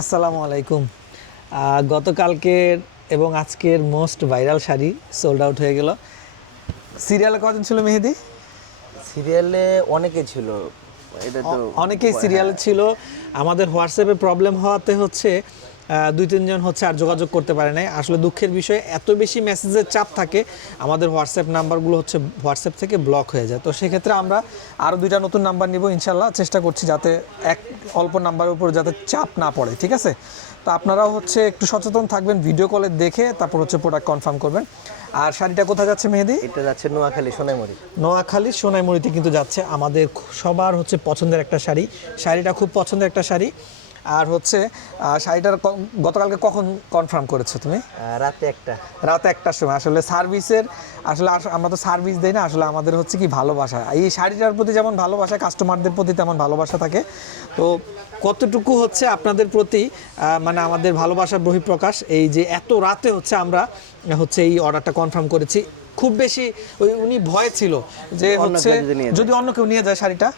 আসসালামু আলাইকুম। গতকালকের এবং আজকের most viral sari sold out হয়ে গেল। সিরিয়ালে কজন ছিল মেহেদি? সিরিয়ালে অনেকে ছিল, এটা তো অনেকেই সিরিয়ালে ছিল। আমাদের হোয়াটসঅ্যাপে প্রবলেম হওয়াতে হচ্ছে দুই তিনজন হচ্ছে আর যোগাযোগ করতে পারে নাই। আসলে দুঃখের বিষয়, এত বেশি মেসেজের চাপ থাকে, আমাদের হোয়াটসঅ্যাপ নাম্বারগুলো হচ্ছে হোয়াটসঅ্যাপ থেকে ব্লক হয়ে যায়। তো সেক্ষেত্রে আমরা আরও দুইটা নতুন নাম্বার নিব ইনশাল্লাহ। চেষ্টা করছি যাতে অল্প নাম্বারের উপর যাতে চাপ না পড়ে, ঠিক আছে? তো আপনারাও হচ্ছে একটু সচেতন থাকবেন, ভিডিও কলে দেখে তারপর হচ্ছে প্রোডাক্ট কনফার্ম করবেন। আর শাড়িটা কোথায় যাচ্ছে মেহেদি? এটা যাচ্ছে নোয়াখালী সোনাইমুড়ি। নোয়াখালী সোনাইমুড়িতে কিন্তু যাচ্ছে। আমাদের সবার হচ্ছে পছন্দের একটা শাড়ি, শাড়িটা খুব পছন্দের একটা শাড়ি। আর হচ্ছে শাড়িটার গতকালকে কখন কনফার্ম করেছো তুমি? রাতে একটার সময়। আসলে সার্ভিসের আসলে আমরা তো সার্ভিস দেই না, আসলে আমাদের হচ্ছে কি ভালোবাসা, এই শাড়িটার প্রতি যেমন ভালোবাসা কাস্টমারদের প্রতি তেমন ভালোবাসা থাকে। তো কতটুকু হচ্ছে আপনাদের প্রতি মানে আমাদের ভালোবাসার বহিঃপ্রকাশ, এই যে এত রাতে হচ্ছে আমরা হচ্ছে এই অর্ডারটা কনফার্ম করেছি। খুব বেশি উনি ভয় ছিল যে হচ্ছে যদি অন্য কেউ নিয়ে যায় শাড়িটা,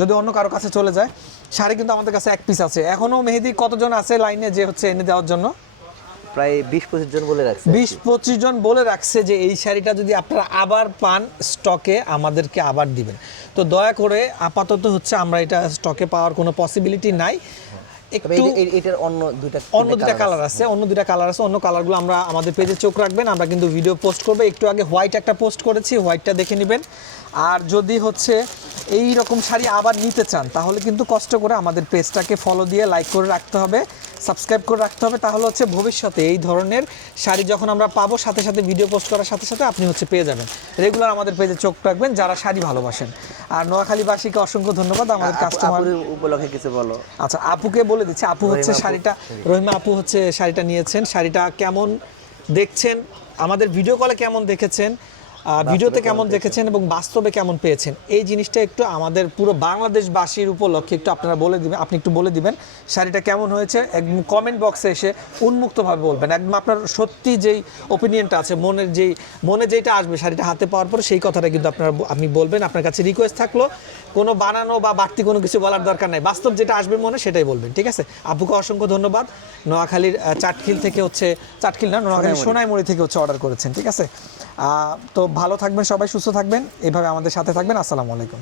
যদি অন্য কারো কাছে চলে যায়। শাড়ি কিন্তু আমাদের কাছে এক পিস আছে এখনো। মেহেদি কতজন আছে লাইনে যে হচ্ছে এনে দেওয়ার জন্য? প্রায় 20-25 জন বলে রাখছে। 20-25 জন বলে রাখছে যে এই শাড়িটা যদি আপনারা আবার পান স্টকে আমাদেরকে আবার দিবেন। তো দয়া করে আপাতত হচ্ছে আমরা এটা স্টকে পাওয়ার কোনো পসিবিলিটি নাই। এটার অন্য দুইটা কালার আছে, অন্য কালারগুলো আমরা আমাদের পেজে চোখ রাখবেন, আমরা কিন্তু ভিডিও পোস্ট করবো। একটু আগে হোয়াইট একটা পোস্ট করেছি, হোয়াইটটা দেখে নেবেন। আর যদি হচ্ছে এই রকম শাড়ি আবার নিতে চান তাহলে কিন্তু কষ্ট করে আমাদের পেজটাকে ফলো দিয়ে লাইক করে রাখতে হবে, সাবস্ক্রাইব করে রাখতে হবে। তাহলে হচ্ছে ভবিষ্যতে এই ধরনের শাড়ি যখন আমরা পাবো সাথে সাথে ভিডিও পোস্ট করার সাথে সাথে আপনি হচ্ছে পেয়ে যাবেন। রেগুলার আমাদের পেজে চোখ রাখবেন যারা শাড়ি ভালোবাসেন। আর নোয়াখালীবাসীকে অসংখ্য ধন্যবাদ আমাদের কাস্টমার উপলক্ষে কিছু বলো। আচ্ছা, আপুকে বলে দিচ্ছি। আপু হচ্ছে শাড়িটা, রহিমা আপু হচ্ছে শাড়িটা নিয়েছেন। শাড়িটা কেমন দেখছেন, আমাদের ভিডিও কলে কেমন দেখেছেন, ভিডিওতে কেমন দেখেছেন এবং বাস্তবে কেমন পেয়েছেন, এই জিনিসটা একটু আমাদের পুরো বাংলাদেশবাসীর উপলক্ষে একটু আপনারা বলে দিবেন। আপনি একটু বলে দিবেন শাড়িটা কেমন হয়েছে, একদম কমেন্ট বক্সে এসে উন্মুক্তভাবে বলবেন। একদম আপনার সত্যি যেই ওপিনিয়নটা আছে, মনে যেটা আসবে শাড়িটা হাতে পাওয়ার পর সেই কথাটা কিন্তু আপনি বলবেন। আপনার কাছে রিকোয়েস্ট থাকলো, কোনো বানানো বা বাড়তি কোনো কিছু বলার দরকার নাই, বাস্তব যেটা আসবে মনে সেটাই বলবেন, ঠিক আছে? আপুকে অসংখ্য ধন্যবাদ। নোয়াখালীর চাটখিল থেকে হচ্ছে, চাটখিল না, নোয়াখালীর সোনাইমুড়ি থেকে হচ্ছে অর্ডার করেছেন, ঠিক আছে? তো ভালো থাকবেন সবাই, সুস্থ থাকবেন, এইভাবে আমাদের সাথে থাকবেন। আসসালামু আলাইকুম।